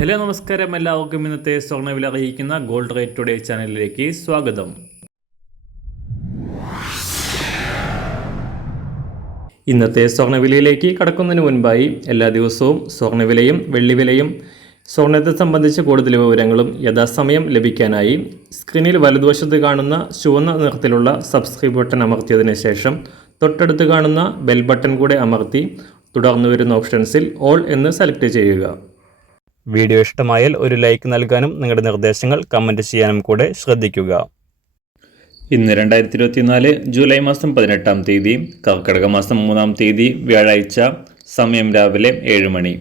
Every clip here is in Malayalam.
ഹലോ നമസ്കാരം, എല്ലാവർക്കും ഇന്നത്തെ സ്വർണ്ണവില അറിയിക്കുന്ന ഗോൾഡ് റേറ്റ് ടുഡേ ചാനലിലേക്ക് സ്വാഗതം. ഇന്നത്തെ സ്വർണ്ണവിലയിലേക്ക് കടക്കുന്നതിന് മുൻപായി എല്ലാ ദിവസവും സ്വർണ്ണവിലയും വെള്ളിവിലയും സ്വർണ്ണത്തെ സംബന്ധിച്ച കൂടുതൽ വിവരങ്ങളും യഥാസമയം ലഭിക്കാനായി സ്ക്രീനിൽ വലതുവശത്ത് കാണുന്ന ചുവന്ന നിറത്തിലുള്ള സബ്സ്ക്രൈബ് ബട്ടൺ അമർത്തിയതിനു ശേഷം തൊട്ടടുത്ത് കാണുന്ന ബെൽ ബട്ടൺ കൂടെ അമർത്തി തുടർന്ന് വരുന്ന ഓപ്ഷൻസിൽ ഓൾ എന്ന് സെലക്ട് ചെയ്യുക. വീഡിയോ ഇഷ്ടമായാൽ ഒരു ലൈക്ക് നൽകാനും നിങ്ങളുടെ നിർദ്ദേശങ്ങൾ കമൻറ്റ് ചെയ്യാനും കൂടെ ശ്രദ്ധിക്കുക. ഇന്ന് 2024 ജൂലൈ മാസം 18-ാം തീയതി, കർക്കിടക മാസം 3-ാം തീയതി വ്യാഴാഴ്ച. സമയം രാവിലെ 7 മണി.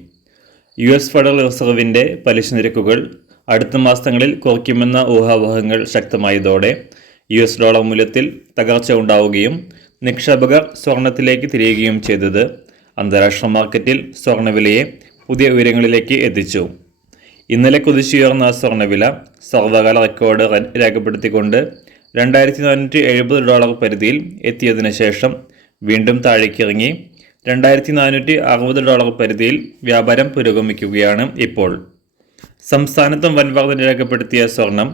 US ഫെഡറൽ റിസർവിൻ്റെ പലിശ നിരക്കുകൾ അടുത്ത മാസങ്ങളിൽ കുറയ്ക്കുമെന്ന ഊഹാപോഹങ്ങൾ ശക്തമായതോടെ US ഡോളർ മൂല്യത്തിൽ തകർച്ച ഉണ്ടാവുകയും നിക്ഷേപകർ സ്വർണത്തിലേക്ക് തിരിയുകയും ചെയ്തത് അന്താരാഷ്ട്ര മാർക്കറ്റിൽ സ്വർണ്ണവിലയെ പുതിയ ഉയരങ്ങളിലേക്ക് എത്തിച്ചു. ഇന്നലെ കുതിച്ചുയർന്ന സ്വർണ്ണവില സർവകാല റെക്കോർഡ് രേഖപ്പെടുത്തിക്കൊണ്ട് $2,470 പരിധിയിൽ എത്തിയതിനു ശേഷം വീണ്ടും താഴേക്കിറങ്ങി $2,460 പരിധിയിൽ വ്യാപാരം പുരോഗമിക്കുകയാണ് ഇപ്പോൾ. സംസ്ഥാനത്തും വൻ വർധന രേഖപ്പെടുത്തിയ സ്വർണം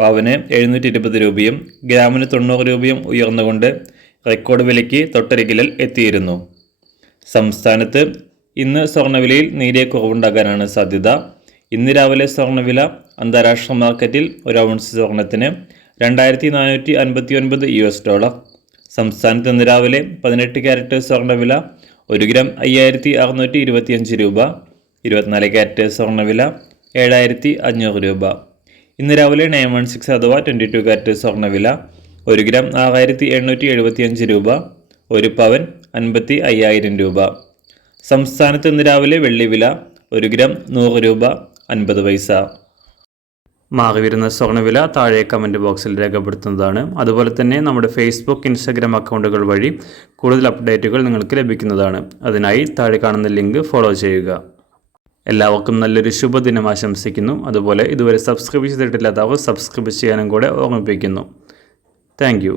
പവന് 720 രൂപയും ഗ്രാമിന് 90 രൂപയും ഉയർന്നുകൊണ്ട് റെക്കോർഡ് വിലയ്ക്ക് തൊട്ടരികിൽ എത്തിയിരുന്നു. സംസ്ഥാനത്ത് ഇന്ന് സ്വർണ്ണവിലയിൽ നേരിയ കുറവുണ്ടാകാനാണ് സാധ്യത. ഇന്ന് രാവിലെ സ്വർണ്ണവില അന്താരാഷ്ട്ര മാർക്കറ്റിൽ ഒരു ഔൺസ് സ്വർണത്തിന് $2,459. സംസ്ഥാനത്ത് ഇന്ന് രാവിലെ 18 ക്യാരറ്റ് സ്വർണ്ണവില 1 ഗ്രാം 5,625 രൂപ. 24 ക്യാരറ്റ് സ്വർണ്ണവില 7,500 രൂപ. ഇന്ന് രാവിലെ 916 അഥവാ 22 ക്യാരറ്റ് സ്വർണ്ണവില 1 ഗ്രാം 6,875 രൂപ. 1 പവൻ 55,000 രൂപ. സംസ്ഥാനത്ത് ഇന്ന് രാവിലെ വെള്ളിവില 1 ഗ്രാം 100 രൂപ 50 പൈസ. മാറി വരുന്ന സ്വർണ്ണവില താഴെ കമൻറ്റ് ബോക്സിൽ രേഖപ്പെടുത്തുന്നതാണ്. അതുപോലെ തന്നെ നമ്മുടെ ഫേസ്ബുക്ക്, ഇൻസ്റ്റാഗ്രാം അക്കൗണ്ടുകൾ വഴി കൂടുതൽ അപ്ഡേറ്റുകൾ നിങ്ങൾക്ക് ലഭിക്കുന്നതാണ്. അതിനായി താഴെ കാണുന്ന ലിങ്ക് ഫോളോ ചെയ്യുക. എല്ലാവർക്കും നല്ലൊരു ശുഭദിനം ആശംസിക്കുന്നു. അതുപോലെ ഇതുവരെ സബ്സ്ക്രൈബ് ചെയ്തിട്ടില്ലാത്തവർ സബ്സ്ക്രൈബ് ചെയ്യാനും കൂടെ ഓർമ്മിപ്പിക്കുന്നു. താങ്ക്